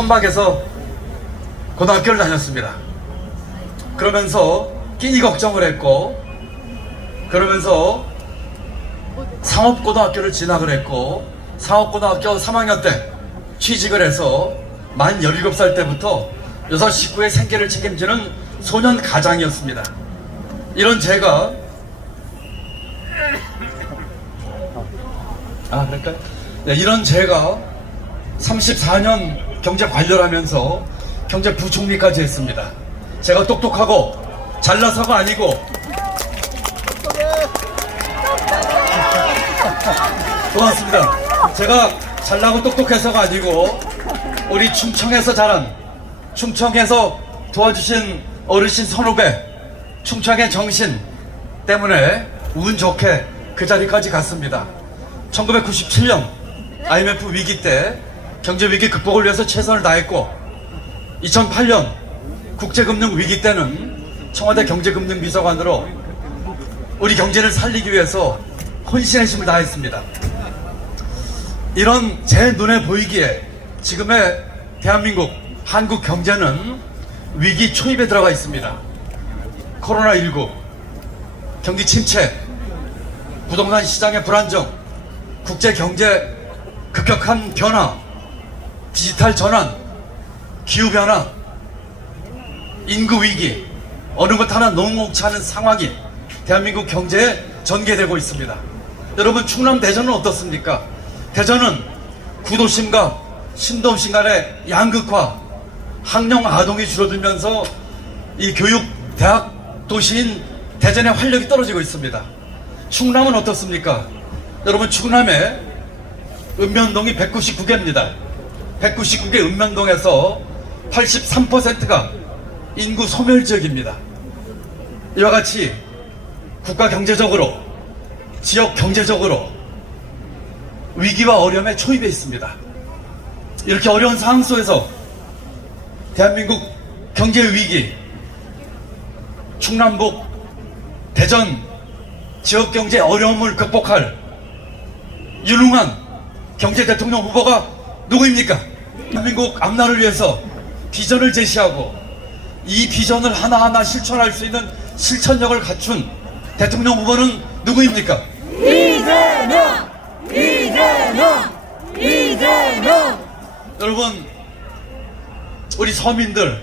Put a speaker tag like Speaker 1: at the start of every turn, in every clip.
Speaker 1: 천막에서 고등학교를 다녔습니다. 그러면서 끼니 걱정을 했고 그러면서 상업고등학교를 진학을 했고 상업고등학교 3학년 때 취직을 해서 만 17살 때부터 여섯 식구의 생계를 책임지는 소년 가장이었습니다. 이런 제가 아 그럴까요? 네, 이런 제가 34년 경제 관료를 하면서 경제 부총리까지 했습니다. 제가 똑똑하고 잘나서가 아니고 고맙습니다. 제가 잘나고 똑똑해서가 아니고 우리 충청에서 자란 충청에서 도와주신 어르신 선후배 충청의 정신 때문에 운 좋게 그 자리까지 갔습니다. 1997년 IMF 위기 때 경제 위기 극복을 위해서 최선을 다했고 2008년 국제금융 위기 때는 청와대 경제금융비서관으로 우리 경제를 살리기 위해서 혼신의 힘을 다했습니다. 이런 제 눈에 보이기에 지금의 대한민국 한국 경제는 위기 초입에 들어가 있습니다. 코로나19, 경기 침체, 부동산 시장의 불안정, 국제 경제 급격한 변화, 디지털 전환, 기후 변화, 인구 위기, 어느 것 하나 녹록치 않은 상황이 대한민국 경제에 전개되고 있습니다. 여러분 충남 대전은 어떻습니까? 대전은 구도심과 신도심 간의 양극화, 학령 아동이 줄어들면서 이 교육 대학 도시인 대전의 활력이 떨어지고 있습니다. 충남은 어떻습니까? 여러분 충남에 읍면동이 199개입니다. 199개 읍면동에서 83%가 인구 소멸 지역입니다. 이와 같이 국가 경제적으로 지역 경제적으로 위기와 어려움에 초입해 있습니다. 이렇게 어려운 상황 속에서 대한민국 경제 위기, 충남북, 대전 지역 경제 어려움을 극복할 유능한 경제 대통령 후보가 누구입니까? 대한민국 앞날을 위해서 비전을 제시하고 이 비전을 하나하나 실천할 수 있는 실천력을 갖춘 대통령 후보는 누구입니까?
Speaker 2: 이재명! 이재명! 이재명!
Speaker 1: 여러분, 우리 서민들,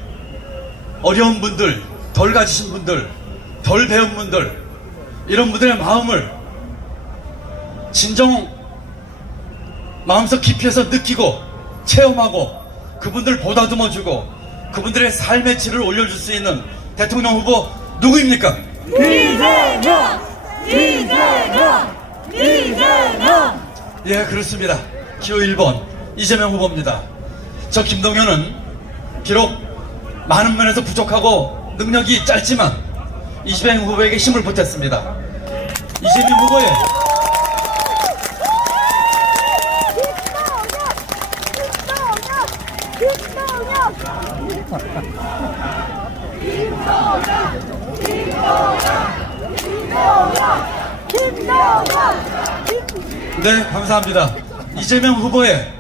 Speaker 1: 어려운 분들, 덜 가지신 분들, 덜 배운 분들, 이런 분들의 마음을 진정 마음속 깊이에서 느끼고 체험하고 그분들 보다듬어 주고 그분들의 삶의 질을 올려줄 수 있는 대통령 후보 누구입니까?
Speaker 2: 이재명! 이재명! 이재명!
Speaker 1: 예, 그렇습니다. 기호 1번 이재명 후보입니다. 저 김동현은 비록 많은 면에서 부족하고 능력이 짧지만 이재명 후보에게 힘을 보탰습니다. 이재명 후보의 네, 감사합니다. 이재명 후보의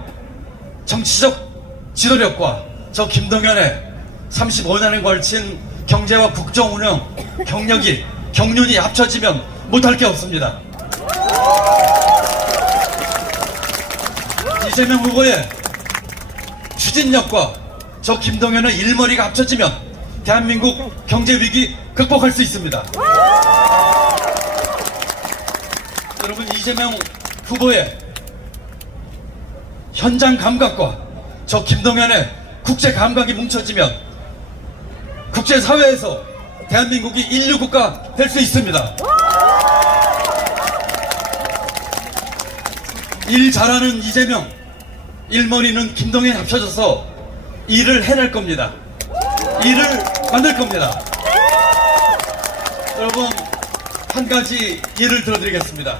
Speaker 1: 정치적 지도력과 저 김동연의 35년에 걸친 경제와 국정 운영 경력이 경륜이 합쳐지면 못할 게 없습니다. 이재명 후보의 추진력과 저 김동연의 일머리가 합쳐지면 대한민국 경제 위기 극복할 수 있습니다. 여러분 이재명 후보의 현장 감각과 저 김동연의 국제 감각이 뭉쳐지면 국제 사회에서 대한민국이 인류 국가 될 수 있습니다. 일 잘하는 이재명, 일머리는 김동연이 합쳐져서 일을 해낼 겁니다. 일을 만들 겁니다. 여러분 한 가지 예를 들어드리겠습니다.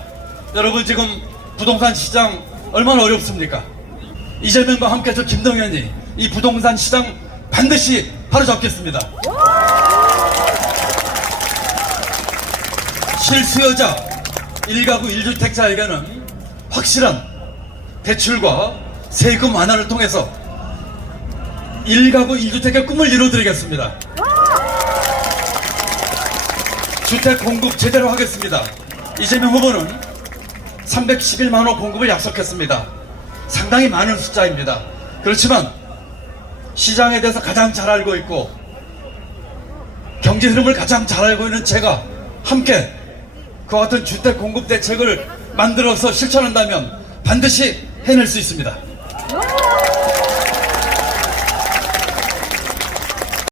Speaker 1: 여러분 지금 부동산 시장 얼마나 어렵습니까? 이재명과 함께 저 김동연이 이 부동산 시장 반드시 바로잡겠습니다. 실수요자 1가구 1주택자에게는 확실한 대출과 세금 완화를 통해서 1가구 1주택의 꿈을 이루어드리겠습니다. 주택 공급 제대로 하겠습니다. 이재명 후보는 311만 호 공급을 약속했습니다. 상당히 많은 숫자입니다. 그렇지만 시장에 대해서 가장 잘 알고 있고 경제 흐름을 가장 잘 알고 있는 제가 함께 그와 같은 주택 공급 대책을 만들어서 실천한다면 반드시 해낼 수 있습니다.